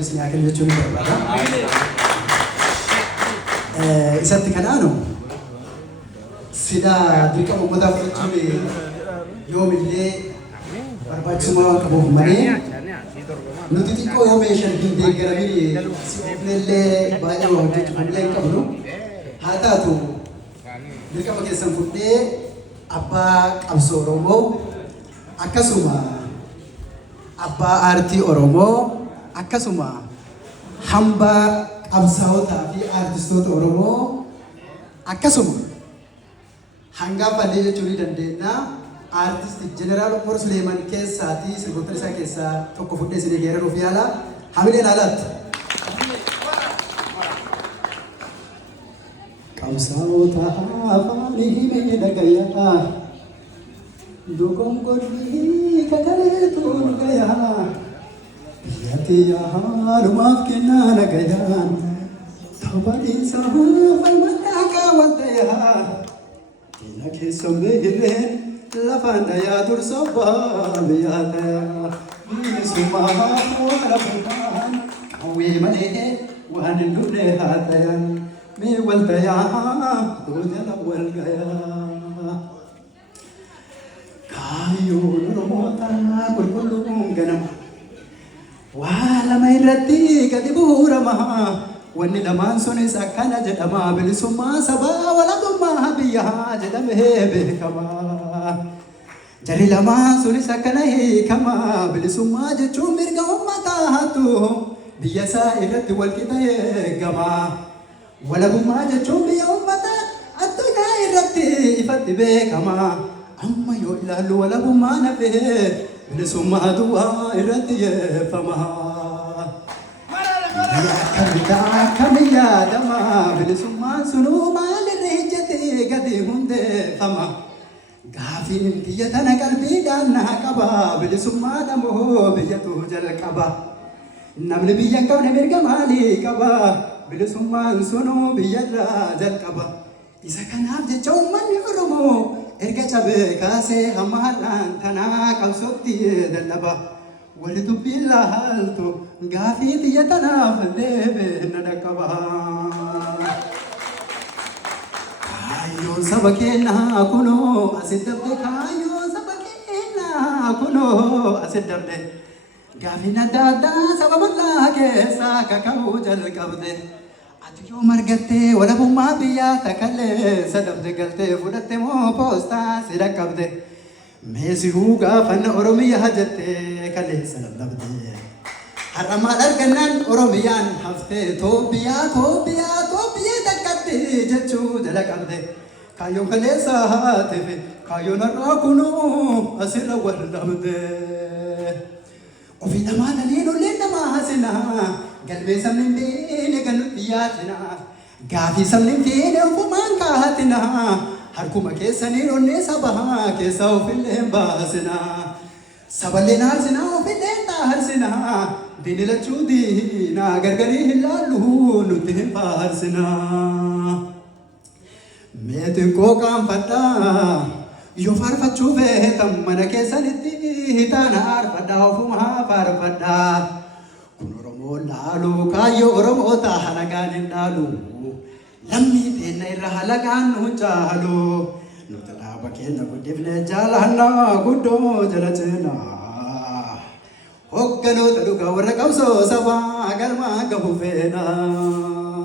Sinyaakan jechuun barbaada. Isatti kanaanu sida dirqama uummataa fudhachuun yoomillee barbaachisummaa qabuuf malee nuti xiqqoo yoo meeshaan hin deeggaramii si'oofnellee baay'ee waa hojjechuuf illee hin qabnu. Haa taatu dirqama keessan fudhee abbaa qabsoo Oromoo akkasuma abbaa aartii Oromoo akkasuma hambaa qabsaa'otaa fi aartistoota Oromoo akkasuma hangafallee jechuu ni dandeenya. Aartisti Jeneraal Umar Suleeman keessaatii sirboota isaa keessaa tokko fudhee isin geeraruuf yaala. Hamilee ilaalaatti. Qabsaa'ota afaanii himee dhagayaa dogongorrii kakaleetuun gayaa biyyatti haalumaaf kennaa nagayaan taphatiinsa falmadhaa qaawwan tayaa diina keessan beekirreen lafaan dhayaa dursa abbaa biyyaa tayaa bilisummaa waan afuudhaan qawwee malee waan hin dhufne haa tayan mee wal tayaa doonala wal gayaa kaayyoon oromootaa qulqulluun ganama waa lama irratti gadi bu'uurama wanni lamaan sunis akkana jedhama bilisummaa sabaa walabummaa biyyaa jedhamee beekama. Jarri lamaan sunis akkana hiikama bilisummaa jechuun mirga uummataatu biyya isaa irratti walqixa eegama. Walabummaa jechuun biyya uummataa addunyaa irratti ifatti beekama. Amma yoo ilaallu walabummaa nafee bilisummaa duwwaa irratti yeeffama. Akkamiin yaadama bilisummaan sunuu maalirra ijjatee gadi hundeeffama. Gaafiin biyya tana qalbiidhaan naa qaba bilisummaa namoo biyyatu jalqaba. Namni biyya hin qabne mirga maalii qaba bilisummaan sunuu biyyarraa jalqaba. Isa kanaaf jecha uummanni Oromoo erga cabee kaasee hamma har'aan tanaa qabsootti dadhaba. Wali dubbiin laaltu gaafii biyya tanaaf deebee na dhaqqaba. Kaayyoon saba keenyaa kunoo asit darbe kaayyoon saba keenyaa kunoo asit darbe. Gaafiin adda addaa saba bal'aa keessaa kaka'uu jalqabde. Ati yoo margattee walabummaa biyyaa takkalee sadabde galtee fudhatte moo poostaa si dhaqqabde. Meesi gaafanna Oromiyaa jettee kaleessa lallabde. Har'a maal argannaan Oromiyaan haftee Toophiyaa takkatti jechuu jala qabde. Kaayyoon kaleessa haateef kaayyoon har'aa kunuu asirra wal dhabde. Ofii namaa tanii lolleen namaa hasinaa galmee sabni hin beekne galuutti yaadinaa gaafii sabni hin beekne ofumaan kaatinaa harkuma keessanii onnee sabaa keessaa ofillee baasinaa saballee naalsinaa ofillee taarsinaa diini lachuu diinaa gargarii hin laallu nutti hin faarsinaa. Meetiin qooqaan fadhaa yoo faarfachuu feetan mana keessanitti hitaana aarfadhaa ofumaa faarfadhaa. Kun Oromoo laalu kaayyoo Oromoota halagaan hin dhaalu. Lammii teenna irra halagaan nu caalu. Nuti dhaaba keenya guddifnee jaalannaa guddoo jala ceenaa. Hogganoota dhugaa warra qabsoo sabaa galmaa gahu feenaa.